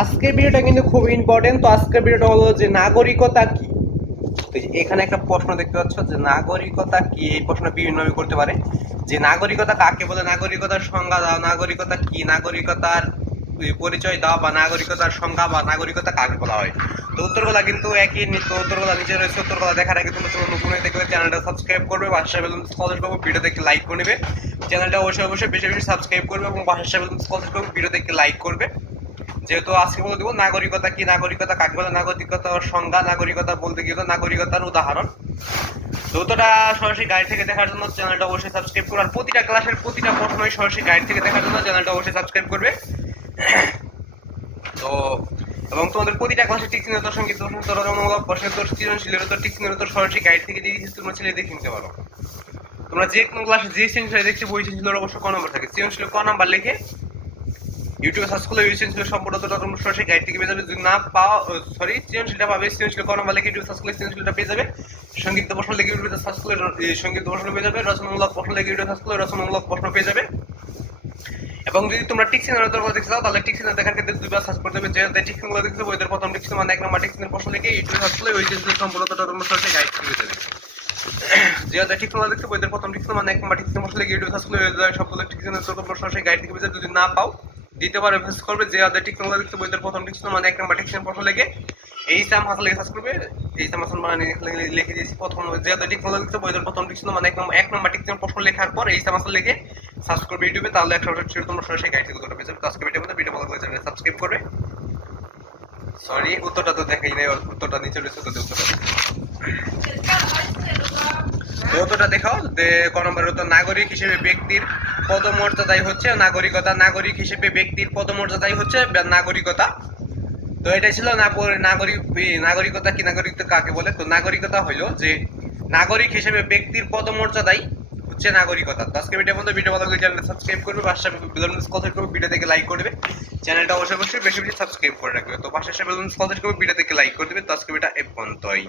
আজকের ভিডিওটা কিন্তু খুব ইম্পর্টেন্ট। তো আজকের ভিডিওটা হলো যে নাগরিকতা কি। এখানে একটা প্রশ্ন দেখতে পাচ্ছ যে নাগরিকতা কি, এই প্রশ্ন বিভিন্নভাবে করতে পারে যে নাগরিকতা কাকে বলে, নাগরিকতার সংজ্ঞা দাও, নাগরিকতা কি, নাগরিকতার পরিচয় দাও, বা নাগরিকতার সংজ্ঞা বা নাগরিকতা কাকে বলা হয়। তো উত্তরগুলা কিন্তু একই, উত্তরগুলা নিচে রয়েছে। উত্তরগুলা দেখার আগে তোমরা নতুন হয়ে দেখলে চ্যানেলটা সাবস্ক্রাইব করবে, পাশে বেল স্কলার করবে, ভিডিও দেখে লাইক করে নেবে। চ্যানেলটা অবশ্যই বেশি বেশি সাবস্ক্রাইব করবে এবং পাশে বেল স্কলার করবে, ভিডিও দেখে লাইক করবে। যেহেতু আজকে বলে দেবো নাগরিকতা কি, নাগরিকতা কাকে বলে, নাগরিকতার সংজ্ঞা, নাগরিকতা বলতে গেলে নাগরিকতার উদাহরণ। তো তোটা সরাসরি গাইড থেকে দেখার জন্য চ্যানেলটা অবশ্যই সাবস্ক্রাইব করবে। আর প্রতিটা ক্লাসের প্রতিটা প্রশ্নই সরাসরি গাইড থেকে দেখার জন্য চ্যানেলটা অবশ্যই সাবস্ক্রাইব করবে। তো এবং তোমাদের প্রতিটা ক্লাসে টিক্স নিরত সঙ্গীত তরমূলক প্রশ্নের উত্তর, সৃজনশীলের উত্তর, টিক্স নিরত সরাসরি গাইড থেকে দিয়ে তোমরা ছেলে দেখে নিতে পারো। তোমরা যে কোনো ক্লাসে যে সৃজনশীল দেখছি বই সৃজনশীলের অবশ্য ক নম্বর থাকে, সৃজনশীল ক নাম্বার লিখে ইউটিউবে সার্চ করলে সৃজনশীল সম্পূর্ণ তোমরা সরাসরি গাইড থেকে পেয়ে যাবে। যদি না পাও, সরি, সৃজনশীলটা পাবে, সৃজনশীল ক নাম্বার লিখে ইউটিউবে সার্চ করলে সৃজনশীলটা পেয়ে যাবে। সঙ্গীত প্রশ্ন লিখে ইউটিউবে সার্চ করলে সঙ্গীত প্রশ্ন পেয়ে যাবে। রচনামূলক প্রশ্ন লিখে ইউটিউবে সার্চ করলে রচনামূলক প্রশ্ন পেয়ে যাবে। এবং যদি তোমরা টিক্সিনের উত্তর দেখতে চাও তাহলে টিক্সিনের দেখার ক্ষেত্রে দুইবার সার্চ করতে হবে। যে টিক্সিনগুলো দেখতে বইদের প্রথম টিক্সিন মানে 1 নম্বর টিক্সিনের প্রশ্ন লিখে ইউটিউবে সার্চ করলে ওই টিক্সিনের সম্পূর্ণটা তোমরা সরাসরি গাইড থেকে পেয়ে যাবে। যে টিক্সিনগুলো দেখতে বইদের প্রথম টিক্সিন মানে 1 নম্বর টিক্সিনের প্রশ্ন লিখে ইউটিউবে সার্চ করলে ওই সবগুলো টিক্সিনের উত্তর তোমরা সরাসরি গাইড থেকে পেয়ে যাবে। যদি না পাও দ্বিতীয়বার অভ্যাস করবে। যে টিক্সিনগুলো দেখতে বইদের প্রথম টিক্সিন মানে 1 নম্বর টিক্সিনের প্রশ্ন লিখে এই সাম হাসান লিখে সার্চ করবে। এই সাম হাসান মানে লিখে দিয়েছি প্রথম। যে টিক্সিনগুলো দেখতে বইদের প্রথম টিক্সিন মানে 1 নম্বর টিক্সিনের প্রশ্ন লেখার পর এই সাম হাসান লিখে সার্চ করবে ইউটিউবে, তাহলে 100% তোমরা সরাসরি গাইড থেকে উত্তরটা পেয়ে যাবে। তো আজকে ভিডিও ভালো লাগলে চ্যানেলটা সাবস্ক্রাইব করবে। সরি, উত্তরটা তো দেখাই নাই, উত্তরটা নিচে রয়েছে। তো উত্তরটা দেখাও যে ক নম্বরের উত্তর, নাগরিক হিসেবে ব্যক্তির পদমর্যাদাই হচ্ছে নাগরিকতা। নাগরিক হিসেবে ব্যক্তির পদমর্যাদাই হচ্ছে নাগরিকতা। তো এটাই ছিল নাগরিকতা কি, নাগরিকতা কাকে বলে। তো নাগরিকতা হইলো যে নাগরিক হিসেবে ব্যক্তির পদমর্যাদাই হচ্ছে নাগরিকতা। তো আজকে ভিডিও ভালো লাগলে চ্যানেলটা সাবস্ক্রাইব করবে, পাশে বেল স্কলার করবে, ভিডিও থেকে লাইক করবে। চ্যানেলটা অবশ্যই বেশি বেশি সাবস্ক্রাইব করে রাখবে। তো পাশে বেল স্কলার করবে, ভিডিও থেকে লাইক করে দেবে। তো আজকে ভিডিওটা এই পর্যন্তই।